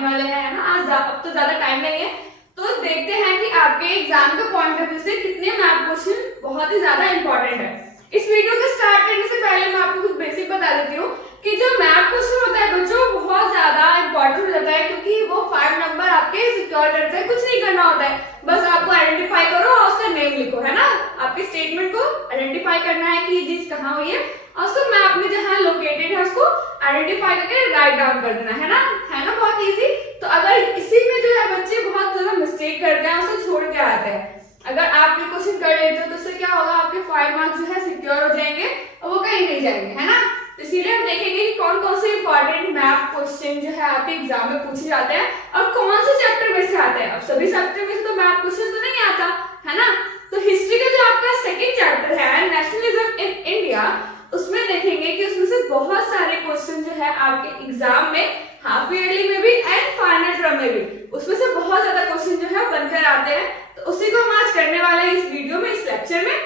आने वाले हैं, है ना। आज अब तो ज्यादा टाइम नहीं है, तो देखते हैं कि आपके एग्जाम के पॉइंट ऑफ व्यू से कितने मैथ क्वेश्चन बहुत ही ज्यादा इंपॉर्टेंट है। इस वीडियो को स्टार्ट करने से पहले मैं आपको कुछ बेसिक बता देती हूँ कि जो मैथ क्वेश्चन होता है बच्चों बहुत ज्यादा इंपॉर्टेंट हो जाता है, क्योंकि वो 5 नंबर आपके सिक्योर करते हैं। कुछ नहीं करना होता है, बस आपको आइडेंटिफाई करो और उसका नेम लिखो, है ना। आपके स्टेटमेंट को आइडेंटिफाई करना है कि ये चीज कहाँ हुई है और उसको मैप में जहाँ लोकेटेड है उसको आइडेंटिफाई करके राइट डाउन कर देना, है ना। बहुत इजी। तो अगर इसी में जो है बच्चे बहुत ज्यादा मिस्टेक करते हैं, उसे छोड़ के आते हैं। अगर आप ये क्वेश्चन कर लेते हो तो उससे क्या होगा, आपके 5 मार्क्स जो है सिक्योर हो जाएंगे और वो कहीं नहीं जाएंगे, है ना। तो इसीलिए हम देखेंगे कि कौन कौन से इंपॉर्टेंट मैथ क्वेश्चन जो है आपके एग्जाम में पूछे जाते हैं और कौन से चैप्टर में से आते हैं। अब सभी चैप्टर में से तो मैथ क्वेश्चन तो नहीं आता, है ना। तो हिस्ट्री का जो आपका सेकंड चैप्टर है नेशनलिज्म इन इंडिया, उसमें देखेंगे कि उसमें से बहुत सारे क्वेश्चन जो है आपके एग्जाम में, हाफ ईयरली में भी एंड फाइनल टर्म में भी, उसमें से बहुत ज्यादा क्वेश्चन जो है बनकर आते हैं। तो उसी को हम आज करने वाले हैं इस वीडियो में, इस लेक्चर में।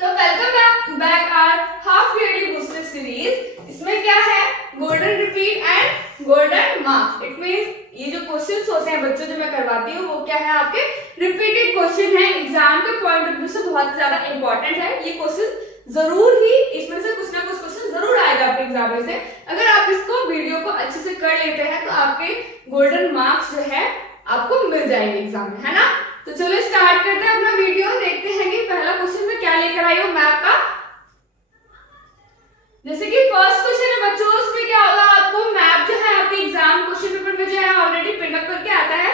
तो welcome back our half yearly booster series. इसमें क्या है, golden repeat and golden marks. It means ये जो क्वेश्चंस होते हैं बच्चों जो मैं करवाती हूँ वो क्या है, आपके रिपीटेड क्वेश्चन है, एग्जाम के पॉइंट ऑफ व्यू से बहुत ज्यादा इंपॉर्टेंट है। ये क्वेश्चन जरूर ही इसमें से कुछ ना कुछ क्वेश्चन जरूर आएगा आपके एग्जाम में से। अगर आप इसको वीडियो को अच्छे से कर लेते हैं तो आपके गोल्डन मार्क्स जो है आपको मिल जाएंगे एग्जाम में, है ना। तो चलो स्टार्ट करते हैं अपना वीडियो। देखते हैं कि पहला क्वेश्चन में क्या लेकर आई हूँ मैथ का। जैसे कि फर्स्ट क्वेश्चन है बच्चों, उसमें क्या होगा, आपको मैप जो है आपके एग्जाम क्वेश्चन पेपर में जो है ऑलरेडी पिनअप करके आता है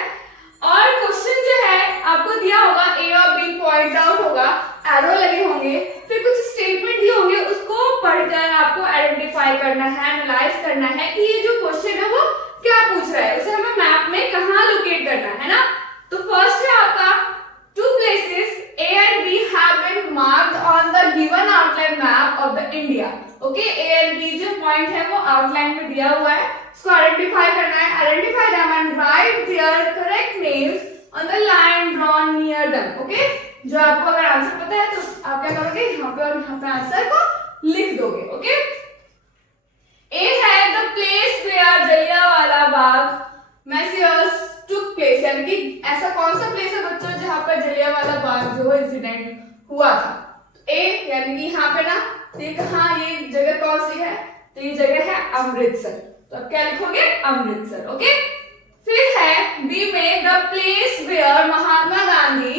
और क्वेश्चन जो है आपको दिया होगा, ए और बी पॉइंट आउट होगा, एरो लगे होंगे, फिर कुछ स्टेटमेंट दिए होंगे, उसको पढ़कर आपको आइडेंटिफाई करना है, एनालाइज करना है कि ये जो क्वेश्चन है वो क्या पूछ रहा है, उसे हमें मैप में कहाँ लोकेट करना है ना। तो फर्स्ट है आपका, two places A and B have been marked on the given outline map of the India. Okay, A and B जो पॉइंट है वो आउटलाइन में दिया हुआ है, उसको आइडेंटिफाई करना है। Identify them and write their correct names on the line drawn near them. Okay, जो आपको अगर आंसर पता है तो आप क्या करोगे, यहाँ पे और यहाँ पे आंसर को लिख दोगे। ओके, A है the place where Jallianwala Bagh massacres took place, यानी कि ऐसा कौन सा प्लेस है बच्चों जहाँ पर जलियांवाला बाग जो इंसिडेंट हुआ था। ए यानी कि यहाँ पे ना, ये कहाँ, ये जगह कौन सी है, तो ये जगह है अमृतसर। तो आप क्या लिखोगे, अमृतसर। ओके, फिर है बी में the place where Mahatma Gandhi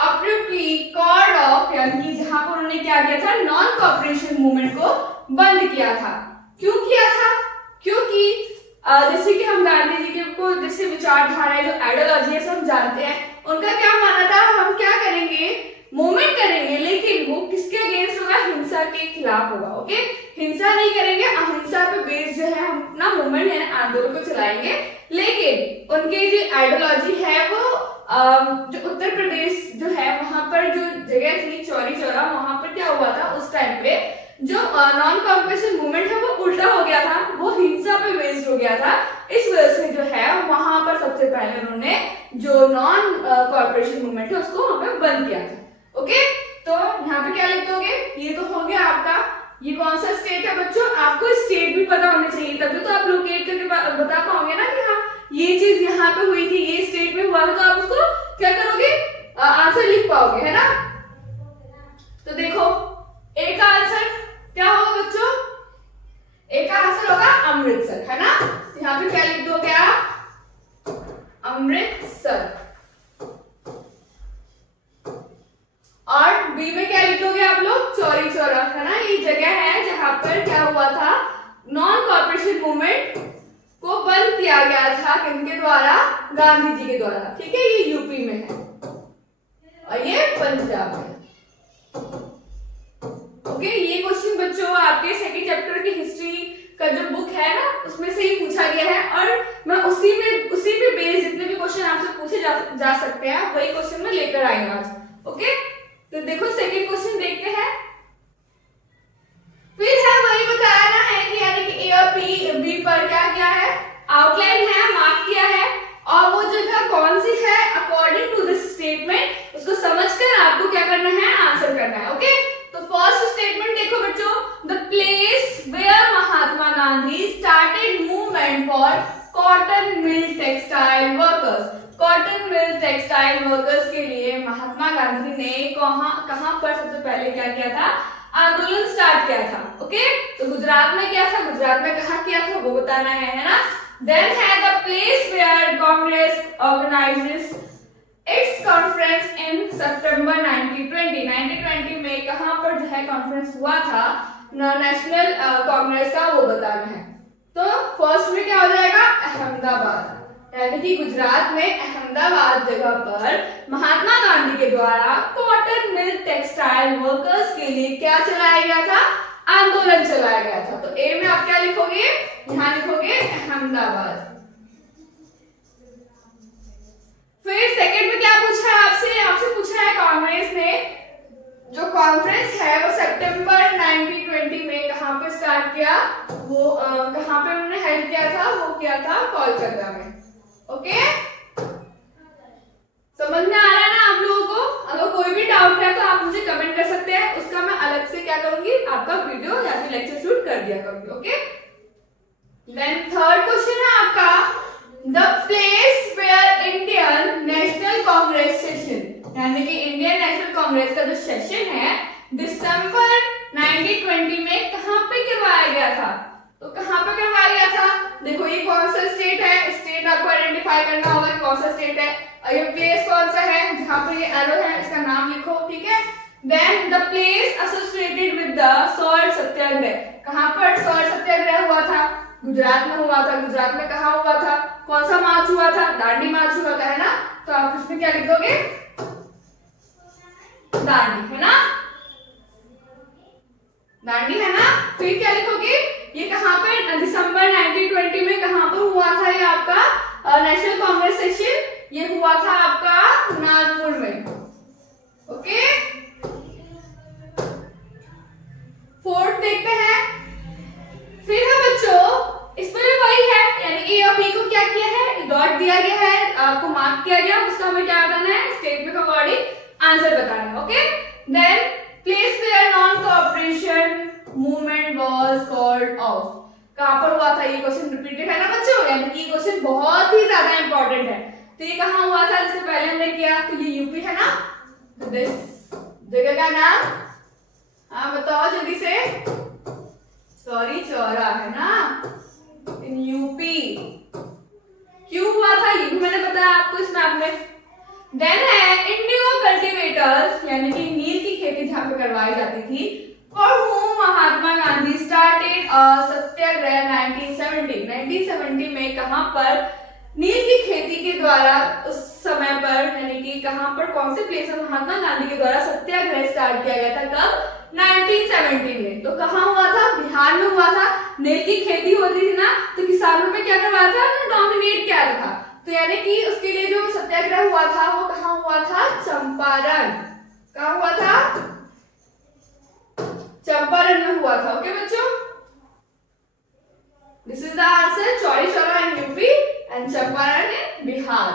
abruptly called off, यानी कि जहां पर उन्होंने क्या किया था, नॉन कोऑपरेशन मूवमेंट को बंद किया था। क्यों किया था, क्योंकि जैसे कि हम गांधी जी के को जैसे विचारधारा है, जो आइडियोलॉजी है, हम जानते हैं उनका क्या मानना था, हम क्या करेंगे, मूवमेंट करेंगे, लेकिन वो किसके अगेंस्ट होगा, हिंसा के खिलाफ होगा। ओके, हिंसा नहीं करेंगे, अहिंसा पे बेस्ड जो है हम अपना मूवमेंट है, आंदोलन को चलाएंगे। लेकिन उनकी जो आइडियोलॉजी है वो जो उत्तर प्रदेश जो है वहां पर जो जगह थी चौरी चौरा, वहां पर क्या हुआ था उस टाइम पे, जो नॉन कॉर्पोरेशन मूवमेंट है वो उल्टा हो गया था, वो हिंसा पे बेस्ड हो गया था। इस वजह से जो है वहां पर सबसे पहले उन्होंने जो नॉन कॉर्पोरेशन मूवमेंट है उसको वहां पे बंद किया था। ओके, तो यहाँ पे क्या लिख दोगे, ये तो हो गया आपका, ये कौन सा स्टेट है बच्चों, आपको स्टेट भी पता होना चाहिए, तभी तो आप लोकेट करके बता पाओगे ना कि हाँ ये चीज यहाँ पे हुई थी, ये स्टेट में हुआ, तो आप उसको क्या करोगे, आंसर लिख पाओगे, है ना। तो देखो ए का आंसर क्या होगा बच्चों, ए का आंसर होगा अमृतसर, है ना। यहाँ पे क्या लिख दोगे आप, अमृतसर। और बी में क्या लिख दोगे आप लोग, चौरी चौरा, है ना। ये जगह है जहां पर क्या हुआ था, नॉन कॉर्पोरेशन मूवमेंट को बंद किया गया था, किनके द्वारा, गांधी जी के द्वारा। ठीक है, ये यूपी में है और ये पंजाब में। ओके, ये क्वेश्चन बच्चों आपके सेकंड चैप्टर की हिस्ट्री का जो बुक है ना उसमें से ही पूछा गया है और मैं उसी पे बेस्ड जितने भी क्वेश्चन आपसे पूछे जा सकते हैं वही क्वेश्चन मैं लेकर आई हूं आज। ओके, तो देखो सेकंड क्वेश्चन देखते हैं। फिर है वही बताना है कि यानी कि ए और बी पर क्या किया है, आउटलाइन है, मार्क किया है और वो जगह कौन सी है अकॉर्डिंग टू दिस स्टेटमेंट, उसको समझकर आपको क्या करना है, आंसर करना है। ओके, तो फर्स्ट स्टेटमेंट देखो बच्चों, the place where Mahatma Gandhi started movement for cotton mill textile workers. Cotton mill textile workers के लिए महात्मा गांधी ने कहां पर सबसे पहले क्या किया था, आंदोलन स्टार्ट किया था। ओके, तो गुजरात में क्या था, गुजरात में कहां किया था वो बताना है ना। देन है the place where Congress organises its conference in सितंबर 1920 में कहां पर जो है कॉन्फ्रेंस हुआ था नेशनल कांग्रेस का, वो बताना है। तो फर्स्ट में क्या हो जाएगा, अहमदाबाद, यानी कि गुजरात में अहमदाबाद जगह पर महात्मा गांधी के द्वारा कॉटन मिल टेक्सटाइल वर्कर्स के लिए क्या चलाया गया था, आंदोलन चलाया गया था। तो ए में आप क्या लिखोगे, यहां लिखोगे अहमदाबाद। फिर सेकंड में क्या पूछा है आपसे पूछा है कांग्रेस ने जो कॉन्फ्रेंस है वो सितंबर 1920 में कहां पे स्टार्ट किया, वो कहां पे उन्होंने हेल्ड किया था, वो किया था कोलकाता में। ओके, समझ में आ रहा है ना आप लोगों को। अगर कोई भी डाउट है तो आप मुझे कमेंट कर सकते हैं, उसका मैं अलग से क्या करूंगी, आपका वीडियो या फिर लेक्चर शूट कर दिया करूंगी। ओके, देन थर्ड क्वेश्चन है आपका, the place where Indian National Congress session, यानी कि इंडियन नेशनल कांग्रेस का जो सेशन है दिसंबर 1920 में कहां पे करवाया गया था। तो कहां पे करवाया गया था, देखो ये कौन सा स्टेट है, स्टेट आपको आइडेंटिफाई करना होगा कि कौन सा स्टेट है, और ये प्लेस कौन सा है, जहां पर ये एरो है इसका नाम लिखो, ठीक है। Then the place associated with the salt Satyagraha, कहां पर सॉल्ट सत्याग्रह हुआ था, गुजरात में हुआ था। गुजरात में कहां हुआ था, कौन सा मार्च हुआ था, दांडी मार्च हुआ था, है ना। तो आप इसमें क्या लिख दोगे, दांडी, है ना, दांडी, है ना। फिर क्या लिखोगे, ये कहां पे दिसंबर 1920 में कहां पर हुआ था, ये आपका नेशनल कांग्रेस सेशन, ये हुआ था आपका नागपुर में। ओके, फोर्थ देखते हैं। फिर है बच्चों, इसमें भी वही है, यानी ए और बी को क्या किया है, डॉट दिया गया है, आपको मार्क किया गया, उसका हमें क्या बताना है, स्टेटमेंट के अकॉर्डिंग आंसर बताना है। Okay, then place where non cooperation movement was called off, कहां पर हुआ था, ये क्वेश्चन रिपीटेड है ना बच्चों, यानी कि ये क्वेश्चन बहुत ही ज्यादा इंपॉर्टेंट है। तो ये कहां हुआ था, जिससे पहले हमने किया, तो ये यूपी है ना, दिस जगह का नाम, हाँ बताओ जल्दी से, सॉरी चौरा, है ना, इन यूपी। क्यों हुआ था ये भी मैंने बताया आपको इस मैप में। देन है इंडिगो कल्टीवेटर्स, यानी कि नील की खेती जहां पे करवाई जाती थी, फॉर हुम महात्मा गांधी स्टार्टेड सत्याग्रह 1970 में कहां पर नील की खेती के द्वारा उस समय पर, यानी कि कहां पर कौन से प्लेस में महात्मा गांधी के द्वारा सत्याग्रह स्टार्ट किया गया था, कब, 1970 में। तो कहां हुआ था, बिहार में हुआ था। नील की खेती होती थी ना, तो किसानों में क्या करवाया था, डोमिनेट किया था। तो यानी कि उसके लिए जो सत्याग्रह हुआ था वो कहां हुआ था, चंपारण, कहां हुआ था, चंपारण में हुआ था। ओके बच्चों, this is the answer, Chauri Chaura in UP and Champaran in Bihar.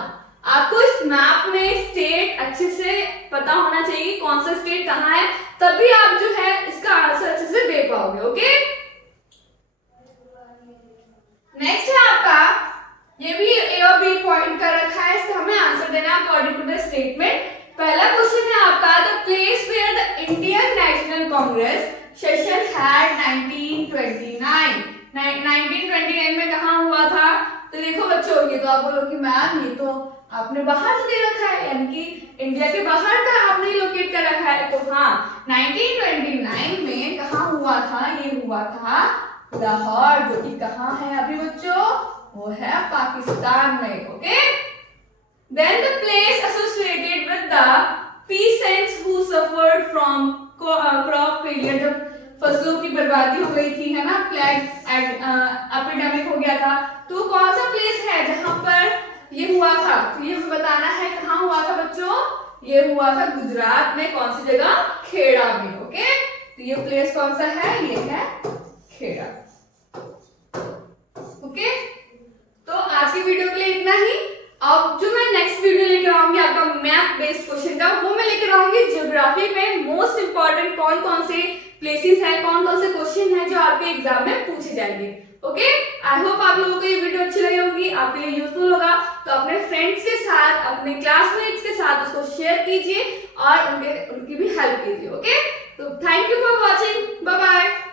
आपको इस मैप में स्टेट अच्छे से पता होना चाहिए, कौन सा स्टेट कहां है, तभी आप जो है इसका आंसर अच्छे से दे पाओगे। ओके, नेक्स्ट है आपका, ये भी ए और बी पॉइंट का रखा है, इसका हमें आंसर देना है अकॉर्डिंग टू द स्टेटमेंट। पहला क्वेश्चन है आपका, the place where the Indian National Congress session had 1929 में कहां हुआ था। तो देखो बच्चों, ये तो आप बोलोगे मैम ये तो आपने बाहर से दे रखा है, यानी कि इंडिया के बाहर का आपने लोकेट कर रखा है। तो हाँ, 1929 में कहां हुआ था, ये हुआ था लाहौर, जो कि कहां है अभी बच्चों, वो है पाकिस्तान में। Okay, then the place associated with the peasants who suffered from crop failure, जब फसलों की बर्बादी हो गई थी, है ना, प्लेग एपिडेमिक हो गया था, तो कौन सा प्लेस है जहां पर ये हुआ था। तो ये हमें बताना है कहां हुआ था बच्चों, ये हुआ था गुजरात में, कौन सी जगह, खेड़ा में। ओके, तो ये प्लेस कौन सा है, ये है खेड़ा। ओके, तो आज की वीडियो के लिए इतना ही। अब जो मैं नेक्स्ट वीडियो लेकर आऊंगी आपका मैथ बेस्ड क्वेश्चन का, वो मैं लेकर आऊंगी ज्योग्राफी में मोस्ट इंपॉर्टेंट कौन कौन से प्लेसेस हैं, कौन कौन से क्वेश्चन हैं जो आपके एग्जाम में पूछे जाएंगे। ओके, आई होप आप लोगों को ये वीडियो अच्छी लगी होगी, आपके लिए यूजफुल होगा। तो अपने फ्रेंड्स के साथ, अपने क्लासमेट्स के साथ उसको शेयर कीजिए और उनकी भी हेल्प कीजिए। ओके, तो thank you for watching, bye bye.